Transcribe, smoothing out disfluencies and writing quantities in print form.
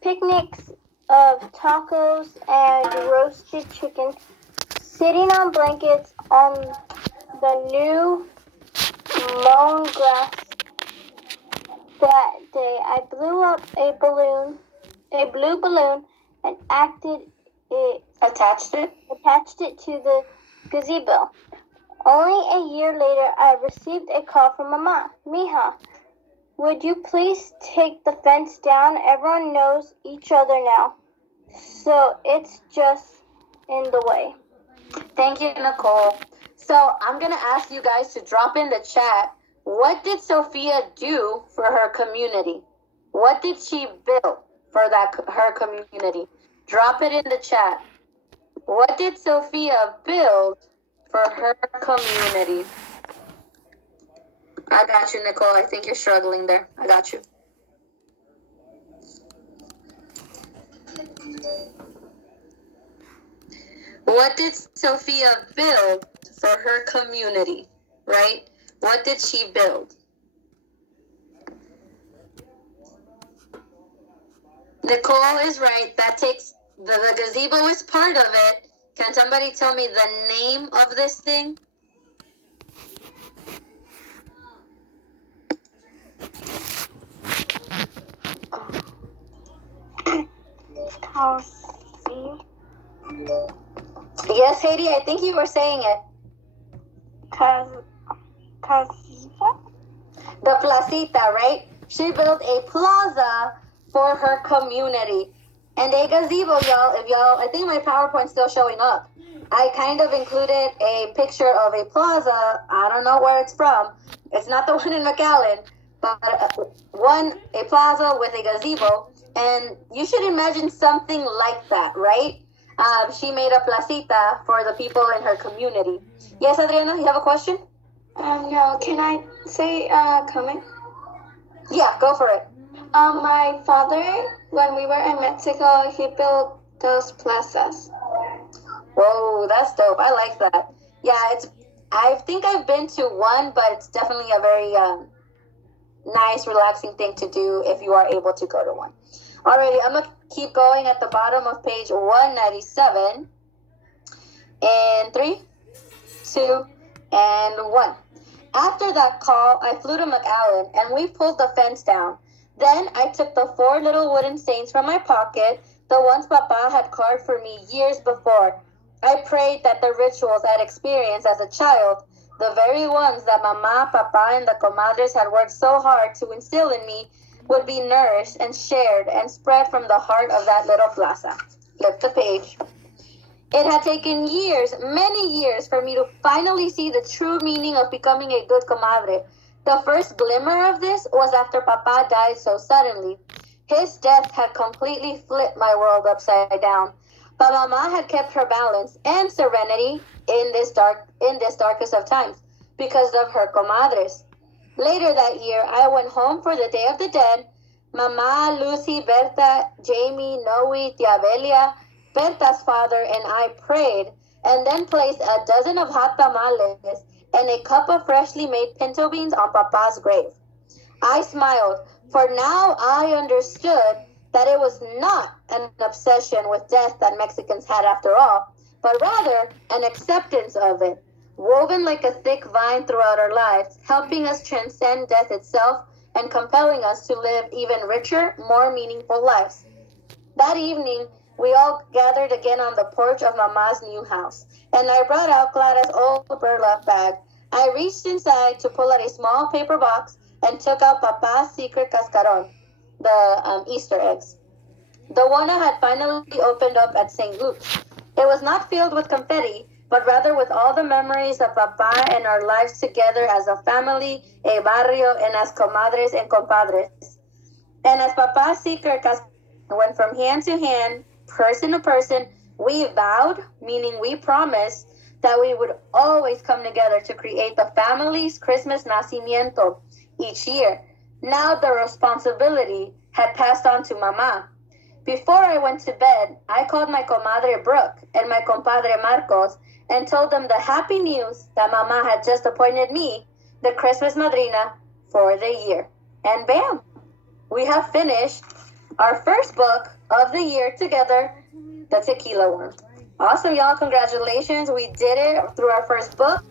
picnics of tacos and roasted chicken, sitting on blankets on the new mown grass. That day, I blew up a blue balloon, and attached it to the gazebo. Only a year later, I received a call from Mama. Mija, would you please take the fence down? Everyone knows each other now, so it's just in the way. Thank you, Nicole. So I'm going to ask you guys to drop in the chat. What did Sophia do for her community? What did she build for her community? Drop it in the chat. What did Sophia build for her community? I got you, Nicole. I think you're struggling there. I got you. What did Sophia build for her community, right? What did she build? Nicole is right. That takes the gazebo is part of it. Can somebody tell me the name of this thing? Yes, Haiti, I think you were saying it. The placita, right? She built a plaza for her community. And a gazebo, y'all, I think my PowerPoint's still showing up. I kind of included a picture of a plaza. I don't know where it's from. It's not the one in McAllen, but a plaza with a gazebo. And you should imagine something like that, right? She made a placita for the people in her community. Yes, Adriana, you have a question? No, can I say comment? Yeah, go for it. My father, when we were in Mexico, he built those plazas. Whoa, that's dope. I like that. Yeah, I think I've been to one, but it's definitely a very nice, relaxing thing to do if you are able to go to one. Alrighty, I'm going to keep going at the bottom of page 197. In 3, 2, and 1. After that call, I flew to McAllen, and we pulled the fence down. Then I took the 4 little wooden saints from my pocket, the ones Papa had carved for me years before. I prayed that the rituals I'd experienced as a child, the very ones that Mama, Papa, and the comadres had worked so hard to instill in me, would be nourished and shared and spread from the heart of that little plaza. Flip the page. It had taken years, many years, for me to finally see the true meaning of becoming a good comadre. The first glimmer of this was after Papa died so suddenly. His death had completely flipped my world upside down. But Mama had kept her balance and serenity in this darkest of times because of her comadres. Later that year, I went home for the Day of the Dead. Mama, Lucy, Berta, Jamie, Noe, Tia Belia, Berta's father, and I prayed, and then placed a dozen of hot tamales and a cup of freshly made pinto beans on Papa's grave. I smiled, for now I understood that it was not an obsession with death that Mexicans had after all, but rather an acceptance of it, woven like a thick vine throughout our lives, helping us transcend death itself and compelling us to live even richer, more meaningful lives. That evening, we all gathered again on the porch of Mama's new house, and I brought out Clara's old burlap bag. I reached inside to pull out a small paper box and took out Papa's secret cascaron, the Easter eggs. The one I had finally opened up at St. Luke's. It was not filled with confetti, but rather with all the memories of Papa and our lives together as a family, a barrio, and as comadres and compadres. And as Papa's secret cascaron went from hand to hand, person to person, we vowed, meaning we promised, that we would always come together to create the family's Christmas nacimiento each year. Now the responsibility had passed on to Mama. Before I went to bed, I called my comadre Brooke and my compadre Marcos and told them the happy news that Mama had just appointed me the Christmas madrina for the year. And bam, we have finished our first book of the year together, The Tequila One. Awesome, y'all. Congratulations. We did it through our first book.